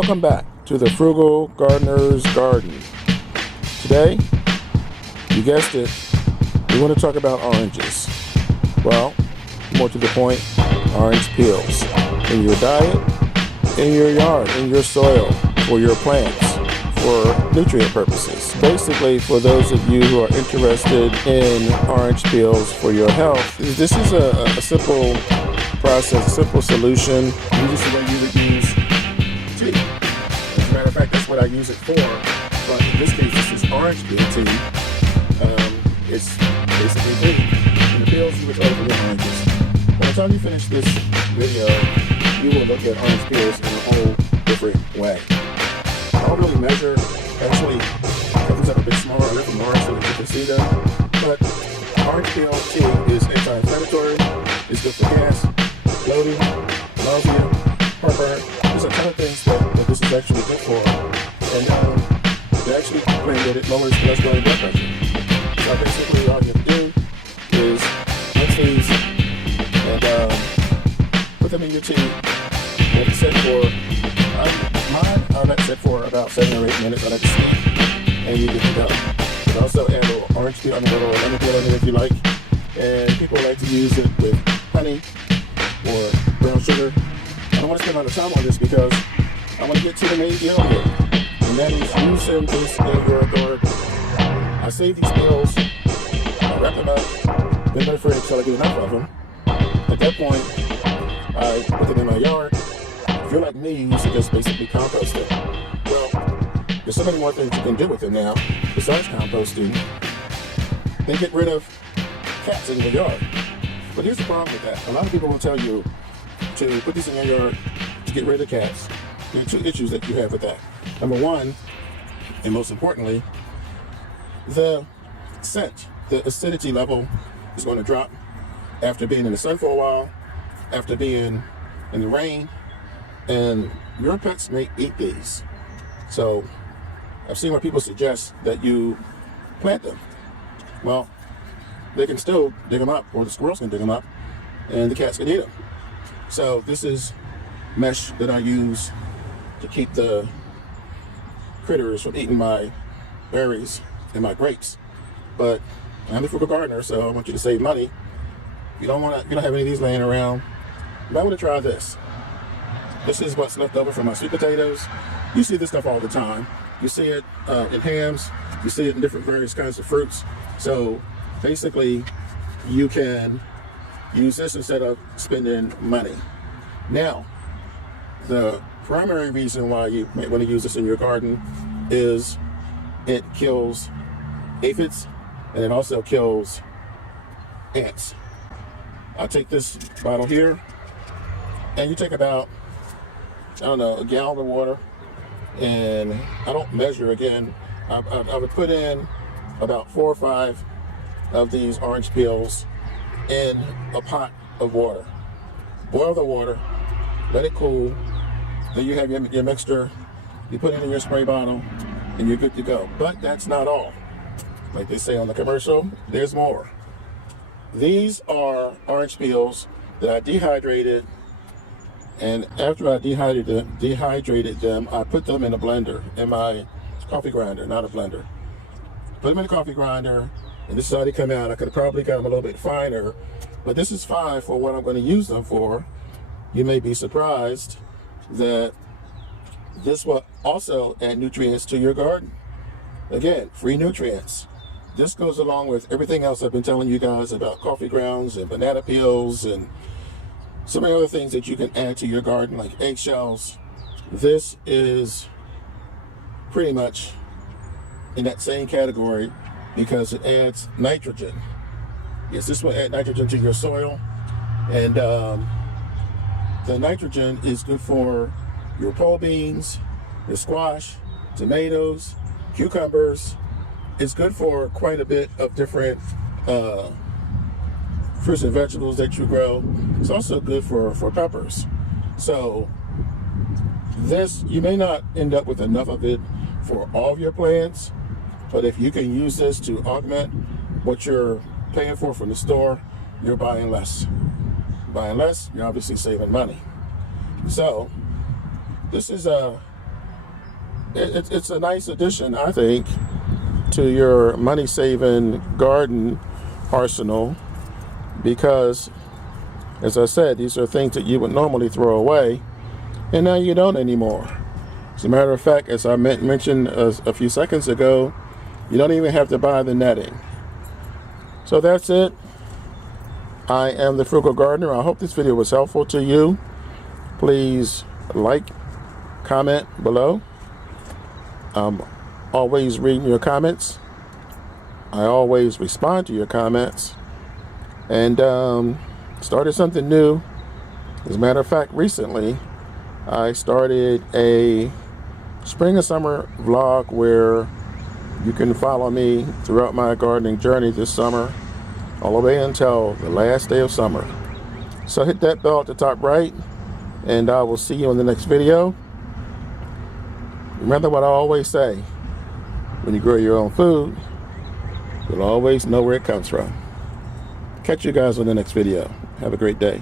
Welcome back to the Frugal Gardener's Garden. Today, you guessed it, we want to talk about oranges. Well, more to the point, orange peels in your diet, in your yard, in your soil, for your plants, for nutrient purposes. Basically, for those of you who are interested in orange peels for your health, this is a simple process, a simple solution. This is what you would use tea. As a matter of fact, that's what I use it for. But in this case, this is orange peel tea. It's basically tea. And the peels you would throw for your oranges. By the time you finish this video, you will look at orange peels in a whole different way. I don't really measure. Actually, these are a bit smaller. I left them large so that you can see them. But orange peel tea is anti-inflammatory. It's good for gas, bloating, nausea, heartburn. There's a ton of things that this is actually good for. And they actually claim that it lowers cholesterol and blood pressure. So basically all you have to do is mix these and put them in your tea. Let it sit for, mine are not set for about 7 or 8 minutes. I let it steep and you get to go. You can also add a little orange peel, a little lemon peel in it if you like. And people like to use it with honey or brown sugar. I don't want to spend a lot of time on this because I want to get to the main deal here. And that is using this in your garden. I save these peels, I wrap them up, put them in the fridge until I get enough of them. At that point, I put them in my yard. If you're like me, you should just basically compost it. Well, there's so many more things you can do with them now, besides composting. They get rid of cats in your yard. But here's the problem with that. A lot of people will tell you to put these in your yard to get rid of cats. There are 2 issues that you have with that. Number 1, and most importantly, the scent, the acidity level is going to drop after being in the sun for a while, after being in the rain, and your pets may eat these. So I've seen where people suggest that you plant them. Well, they can still dig them up, or the squirrels can dig them up, and the cats can eat them. So this is mesh that I use to keep the critters from eating my berries and my grapes. But I'm the frugal gardener, so I want you to save money. If you don't have any of these laying around, you might want to try this. This is what's left over from my sweet potatoes. You see this stuff all the time. You see it in hams. You see it in different various kinds of fruits. So basically, you can use this instead of spending money. Now, the primary reason why you may want to use this in your garden is it kills aphids and it also kills ants. I take this bottle here and you take about, I don't know, a gallon of water, and I don't measure again. I would put in about 4 or 5 of these orange peels in a pot of water. Boil the water, let it cool, then you have your mixture, you put it in your spray bottle, and you're good to go. But that's not all. Like they say on the commercial, there's more. These are orange peels that I dehydrated, and after I dehydrated them, I put them in a blender, in my coffee grinder, not a blender. Put them in a coffee grinder, and this is how they come out. I could have probably got them a little bit finer, but this is fine for what I'm going to use them for. You may be surprised that this will also add nutrients to your garden. Again, free nutrients. This goes along with everything else I've been telling you guys about coffee grounds and banana peels and so many other things that you can add to your garden, like eggshells. This is pretty much in that same category because it adds nitrogen. Yes, this will add nitrogen to your soil, and the nitrogen is good for your pole beans, your squash, tomatoes, cucumbers. It's good for quite a bit of different fruits and vegetables that you grow. It's also good for peppers. So this, you may not end up with enough of it for all of your plants, but if you can use this to augment what you're paying for from the store, you're buying less. Buying less, you're obviously saving money. So this is it's a nice addition, I think, to your money-saving garden arsenal, because, as I said, these are things that you would normally throw away, and now you don't anymore. As a matter of fact, as I mentioned a few seconds ago, you don't even have to buy the netting. So that's it. I am the Frugal Gardener. I hope this video was helpful to you. Please like, comment below. I'm always reading your comments. I always respond to your comments. And started something new. As a matter of fact, recently I started a spring and summer vlog where you can follow me throughout my gardening journey this summer, all the way until the last day of summer. So hit that bell at the top right, and I will see you in the next video. Remember what I always say: when you grow your own food, you'll always know where it comes from. Catch you guys on the next video. Have a great day.